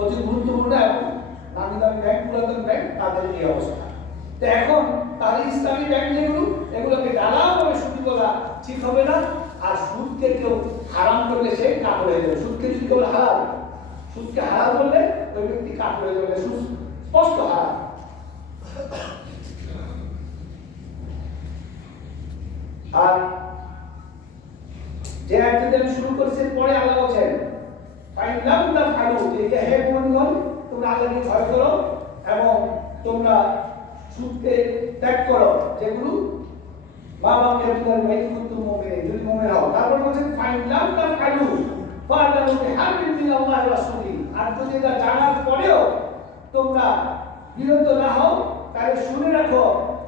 অতি গুরুত্বপূর্ণ এবং নামি দামি ব্যাংক, পুরাতন ব্যাংক, তাদের এই অবস্থা। তো এখন তাহলে ইসলামী ব্যাংক যেগুলো, এগুলোকে ঢালাওভাবে সুদ বলা ঠিক হবে না। আর সুদকে কেউ হারাম করলে সে কাপড় হয়ে যাবে। সুদকে যদি কেউ হারাম সুদকে হারাম করলে ওই ব্যক্তি কাপড় হয়ে যাবে। সুদ স্পষ্ট হারাম। আর যে আয়াতটি আমি শুরু করেছি দা ফালু যে হে মুমিনগণ তোমরা আল্লাহকে ভয় করো এবং তোমরা সুদকে ত্যাগ করো যেগুলো বাপকে তোমার ভাই কিন্তু মুমিন যদি মুমিন হও তারপর বলছেন ফাইনাল দা ফালু ফাদালু বিহারবিন মিন আল্লাহ রাসূলি আর যদি এটা জানার পরেও তোমরা বিরত না হও তাহলে শুনে রাখো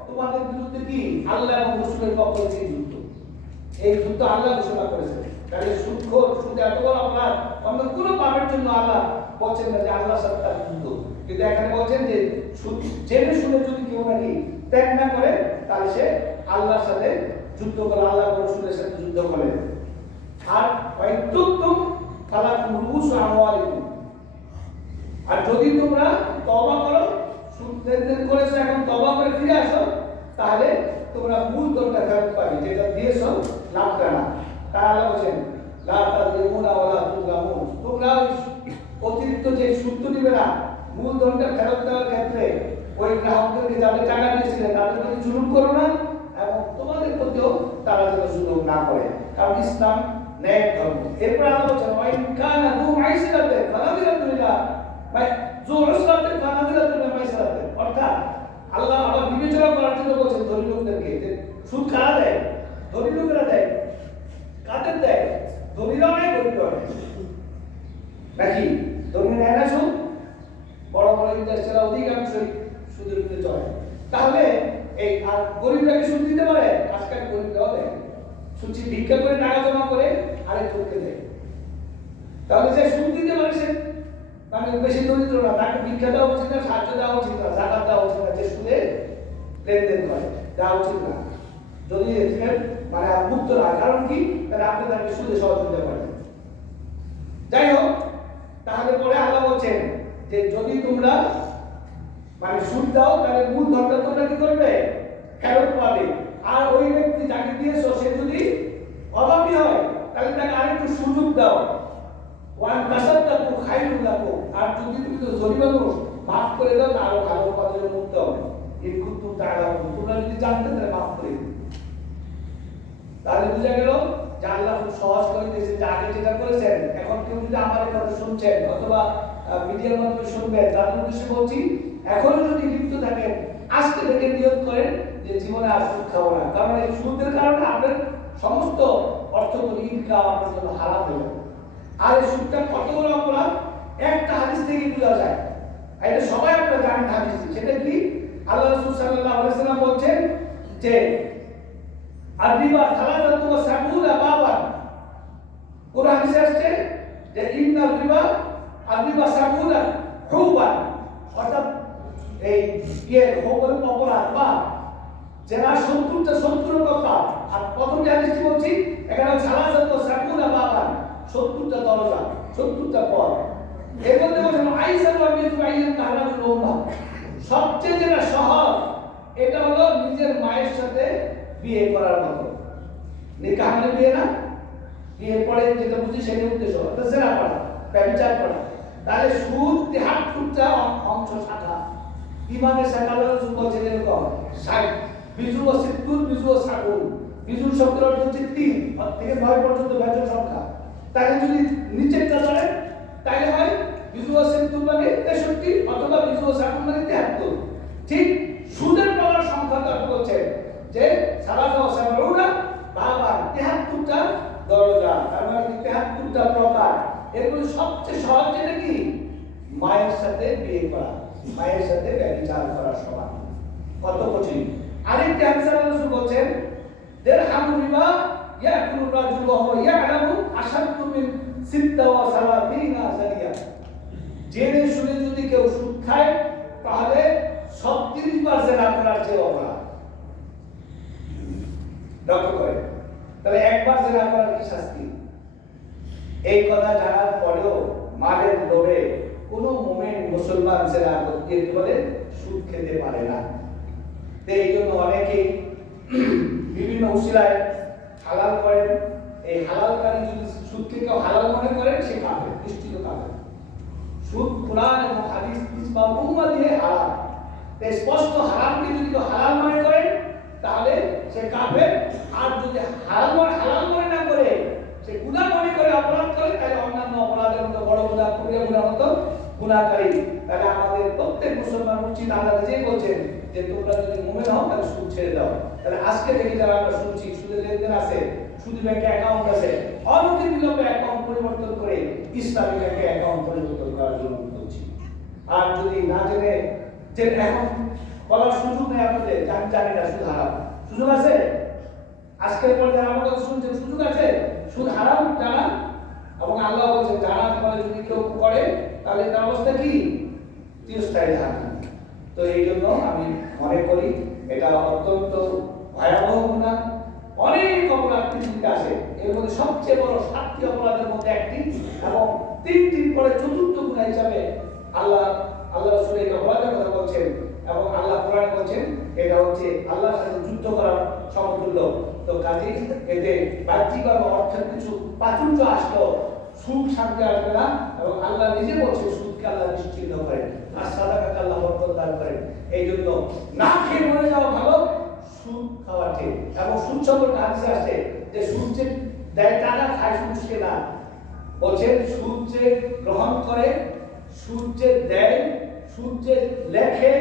তোমাদের বিরুদ্ধে কি আল্লাহ এবং রসুলের পক্ষ থেকে যুদ্ধ এই যুদ্ধ আল্লাহ ঘোষণা করেছেন। তাহলে সুখ সুদ এত বড় আপনার অন্য কোনো পাপের জন্য আল্লাহ বলছেন না যে আল্লাহ সাথে তার যুদ্ধ কিন্তু এখানে বলছেন যে জেনে শুনে যদি কেউ নাকি ত্যাগ না করে, তাহলে সে আল্লাহর সাথে যুদ্ধ করে আল্লাহ রসুলের সাথে যুদ্ধ করে। আর ওয়াইতুতুম ফালাকুম রুসু আমওয়ালিকুম। আর যদি তোমরা তবা করো সুদ লেনদেন করেছ, এখন তবা করে ফিরে আসো, তাহলে তোমরা মূল দরটা ফেরত পাবে, যেটা দিয়েছ লাভটা না। তাহলে বলছেন, লা তাযলিমুনা ওয়ালা তুযলামুন। তোমরা অতিরিক্ত যে সুদ দিবে না মূল দরটা ফেরত দেওয়ার ক্ষেত্রে ওই গ্রাহকদেরকে যাদের টাকা দিয়েছিলেন, তাদের প্রতি জুলুম করো না এবং তোমাদের প্রতিও তারা যেন জুলুম না করে। কারণ ইসলাম ন্যায় ধর্ম। এরপর আল্লাহ বলছেন, ওয়াইন কানা দু মাইসিরাতে ফালাদিরাতুল্লাহ ভাই জো উসরাতে ফানাদিরাতুল্লাহ মাইসিরাতে অর্থাৎ আল্লাহ আবার বিবেচনা করার জন্য বলছেন ধনী লোকদেরকে যে সুদ কারা দেয় ধনী লোকেরা দেয় কাদের দেয় ধনীরাও নেয় গরিবরাও নেয় নাকি ধনী নেয় না সুদ বড় বড় ইন্ডাস্ট্রিয়াল অধিকাংশই সুদের বিরুদ্ধে চলে তাহলে এই আর গরিবরা কি সুদ দিতে পারে? আজকাল গরিবরাও দেয় সুচি ভিক্ষা করে টাকা জমা করে আরেক লোককে দেয়। তাহলে যে সুদ দিতে পারে সে মানে বেশি দরিদ্র না, তাকে ভিক্ষা দেওয়া উচিত না, সাহায্য দেওয়া উচিত না, জাকাত দেওয়া উচিত না, যে সুদে লেনদেন করে, দেওয়া উচিত না। যদি মানে মুক্ত না কারণ কি? তাহলে আপনি তাকে সুদে সহযোগিতা করেন। যাই হোক, তাহলে পরে আল্লাহ বলছেন যে যদি তোমরা মানে সুদ দাও, তাহলে মূল ধনটা তোমরা কি করবে? ফেরত পাবে। আর ওই ব্যক্তি যাকে দিয়েছ, সে যদি অভাবী হয়, তাহলে তাকে আরেকটু সুযোগ দাও। ওয়ান তাসাদ্দাকু খাইরুন লাকুম। আর যদি তুমি তো ধনী মানুষ, মাফ করে দাও তা আরও ভালো পথে মুক্ত হবে। এই কুতুম তাআলামুন। তোমরা যদি জানতে, তাহলে মাফ করে তাহলে বুঝা গেল যে আল্লাহ খুব সহজ করে দিয়েছে, যে আগে যেটা করেছেন, এখন কেউ যদি আমার কথা শুনছেন, অথবা মিডিয়ার মাধ্যমে শুনবেন, তার উদ্দেশ্যে বলছি, এখনও যদি লিপ্ত থাকেন আজকে থেকে নিয়োগ করেন যে জীবনে আর সুদ খাব না। কারণ এই সুদের কারণে আপনার সমস্ত অর্থকরী ইনকাম আপনার জন্য হারাম হয়ে যাবে। আর এই সুদটা কত বড় অপরাধ? একটা হাদিস থেকে বোঝা যায়। এটা সবাই আপনারা জানেন হাদিস সেটা কি? আল্লাহ রাসূল সাল্লাল্লাহু আলাইহি বলছেন যে আর রিবা থালাতাতু ওয়া সাবুনা বাবান। কোরআন হাদিসে আসছে যে, ইন্নাল রিবা আর রিবা সাবুনা হুবান। অর্থাৎ এই ইয়ে হোবল অপরাধ বা যারা সত্তরটা সত্তর কথা, আর প্রথম যে হাদিসটি বলছি, এখানে সালাসাত সাবুনা বাবান সত্তরটা দরজা সত্তরটা পদ এর মধ্যে বলছেন আইসা রবি আইয়ান তাহরাতুল উম্মাহ সবচেয়ে যেটা সহজ, এটা হলো নিজের মায়ের সাথে বিয়ে করার মতো। নিকাহ মানে বিয়ে না? বিয়ের পরে যেটা বুঝি সেটা উদ্দেশ্য। অর্থাৎ জেনা করা ব্যবচার করা। তাহলে সুদ দেহাত অংশ শাখা ইমানের শাখা হলো সুদ বলছে এরকম ষাট বিজু ও সিদ্ধুর বিজু ও সাগুন বিজুর শব্দের অর্থ হচ্ছে তিন। থেকে নয় পর্যন্ত ব্যাচক সংখ্যা। তাহলে যদি নিচেরটা ধরেন তাহলে হয় বিজু ও সিদ্ধুর মানে তেষট্টি অথবা বিজু ও সাগুন মানে তেহাত্তর ঠিক সুদের পাওয়ার সংখ্যা তো আপনি বলছেন যে সারা ও সামারুনা বাবা তেহাত্তরটা দরজা তার মানে তেহাত্তরটা প্রকার এরপরে সবচেয়ে সহজ যেটা কি মায়ের সাথে বিয়ে করা মায়ের সাথে ব্যবচার করা সমান। কত কঠিন। আরেকটি আনসার রাসূল বলছেন দের হামু রিবা ইয়াকুলু রাজুল ওয়া হুয়া ইয়ালামু আশাদ্দু মিন সিত্তা ওয়া সালাতিনা জারিয়া জেনে শুনে যদি কেউ সুদ খায়, তাহলে ছত্রিশ পার্সেন্ট আপনার চেয়ে অপরাধ লক্ষ্য করে তাহলে একবার জেনা করার কি শাস্তি? এই কথা জানার পরেও মালের লোভে কোনো মুসলমান ছেলে বলে সুদ খেতে পারে না। এই জন্য বিভিন্ন উশিলায় হালাল করেন। এই হালাল যদি হালাল মনে করেন সে কাফের নিশ্চিত সুদ কোরআন এবং হাদিস ইসবা উম্মা দিয়ে হারাম তাই স্পষ্ট হারামকে যদি কেউ হালাল মনে করে, তাহলে সে কাফের। আর যদি মনে হালাল মনে না করে সে গুনাহ মনে করে অপরাধ করে তাহলে অন্যান্য অপরাধের মতো বড় গুনাহ কবিরা গুনাহ মতো গুনাহকারী তাহলে আমাদের প্রত্যেক মুসলমান উচিত, আল্লাহ নিজেই বলছেন যে তোমরা যদি মুমিন হও, তাহলে সুদ ছেড়ে দাও। তাহলে আজকে দেখি যারা আমরা শুনছি, সুদের লেনদেন আছে সুদী ব্যাংকে অ্যাকাউন্ট আছে অনতি বিলম্বে অ্যাকাউন্ট পরিবর্তন করে ইসলামী ব্যাংকে অ্যাকাউন্ট পরিবর্তন করার জন্য বলছি। আর যদি না জেনে, যে এখন বলার সুযোগ নেই আপনাদের জানি জানি না, সুদ হারাম। সুযোগ আছে? আজকের পরে যারা আমার কথা শুনছেন, সুযোগ আছে? সুদ হারাম জানা এবং আল্লাহ বলছেন, জানার পরে যদি তাহলে তার অবস্থা কি? চিরস্থায়ী জাহান্নাম তো এই জন্য আমি মনে করি এটা অত্যন্ত ভয়াবহ গুণা অনেক অপরাধ পৃথিবীতে আসে এর মধ্যে সবচেয়ে বড় সাতটি অপরাধের মধ্যে একটি এবং তিনটির পরে চতুর্থ গুণা হিসাবে আল্লাহ আল্লাহ রসুল এই অপরাধের কথা বলছেন এবং আল্লাহ কোরআন বলছেন এটা হচ্ছে আল্লাহর সাথে যুদ্ধ করার সমতুল্য। তো কাজে এতে বাহ্যিকভাবে অর্থের কিছু প্রাচুর্য আসলো। সুখ শান্তি আসবে না এবং আল্লাহ নিজে বলছে, সুদকে আল্লাহ নিশ্চিন্ন করেন, আর সাদাকাকে আল্লাহ বরকত দান করেন। এই জন্য না খেয়ে মরে যাওয়া ভালো, সুদ খাওয়া ঠিক। এবং সুদ সম্পর্কে হাদিসে আসছে যে সুদ যে দেয় টাকা খায় সুদ সে না। বলছেন সুদ যে গ্রহণ করে, সুদ যে দেয়, সুদ যে লেখে,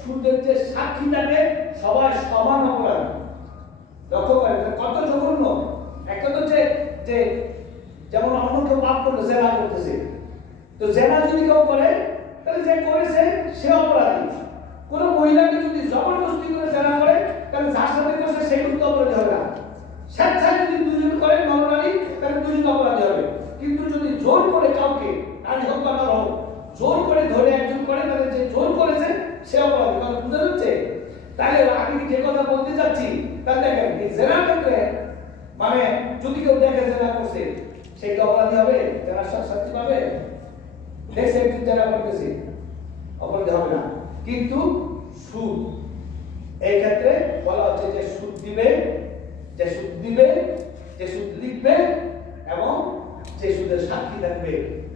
সুদের যে সাক্ষী থাকে সবাই সমান অপরাধ। লক্ষ্য করেন, কত জঘন্য। একটা তো যে যে যেমন অন্য কেউ পাপ করল জেনা করতেছে। তো জেনা যদি কেউ করে, তাহলে যে করেছে, সে অপরাধী। কোন মহিলাকে যদি জবরদস্তি করে জেনা করে, তাহলে যার সাথে সেই কিন্তু অপরাধী হবে না। স্বেচ্ছায় যদি দুজন করে, নরনারী তাহলে দুজন অপরাধী হবে কিন্তু যদি জোর করে কাউকে নারী হোক বা নর হোক জোর করে ধরে একজন করে তাহলে যে জোর করেছে সে অপরাধী কথা বুঝতে যাচ্ছে তাহলে আমি যে কথা বলতে চাচ্ছি তাহলে দেখেন এই জেনার ক্ষেত্রে মানে যদি কেউ দেখে জেনা করছে সে কি অপরাধী হবে জেনার সব শাস্তি পাবে দেখছে একজন জেনা করতেছে, অপরাধী হবে না। কিন্তু সুদ, এই ক্ষেত্রে বলা হচ্ছে যে সুদ দিবে, যে সুদ দিবে, যে সুদ লিখবে এবং যে সুদের সাক্ষী থাকবে,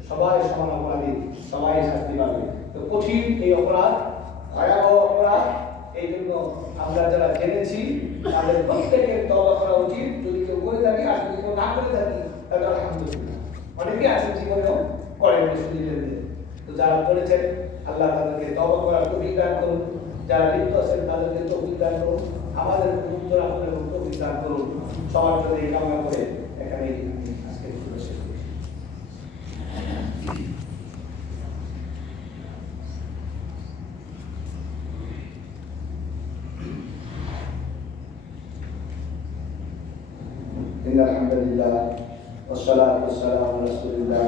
সবাই সমান অপরাধী, সবাই শাস্তি পাবে। তো কঠিন এই অপরাধ, ভয়াবহ অপরাধ, এই জন্য আমরা যারা জেনেছি, তাদের প্রত্যেকের তবা করা উচিত। যদি কেউ করে থাকি, আর যদি কেউ না করে থাকি, তাহলে আলহামদুলিল্লাহ। অনেকে আছেন জীবনেও করেন সুদী লেনদেন তো যারা করেছেন আল্লাহ তাদেরকে তবা করার তৌফিক দান করুন যারা লিপ্ত আছেন তাদেরকে তৌফিক দান করুন আমাদের মুক্ত রাখুন এবং তৌফিক দান করুন সবার জন্য এই কামনা করে এখানে আজকে শেষ করছি إن الحمد لله والصلاة والسلام على رسول الله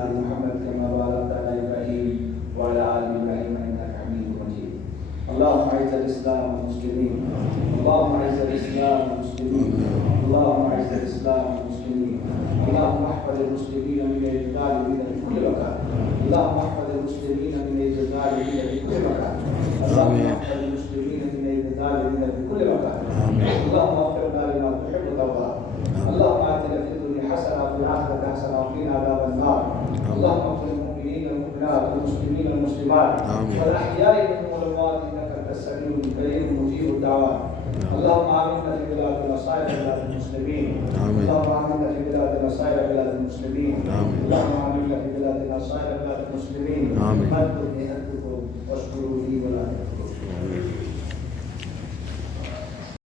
آل والاحياء منهم والاموات انك انت السميع الكريم مجيب الدعوات اللهم امنا في بلادنا وسائر بلاد المسلمين آمين. اللهم امنا في بلادنا وسائر بلاد المسلمين. اللهم امنا في بلادنا وسائر بلاد المسلمين آمين.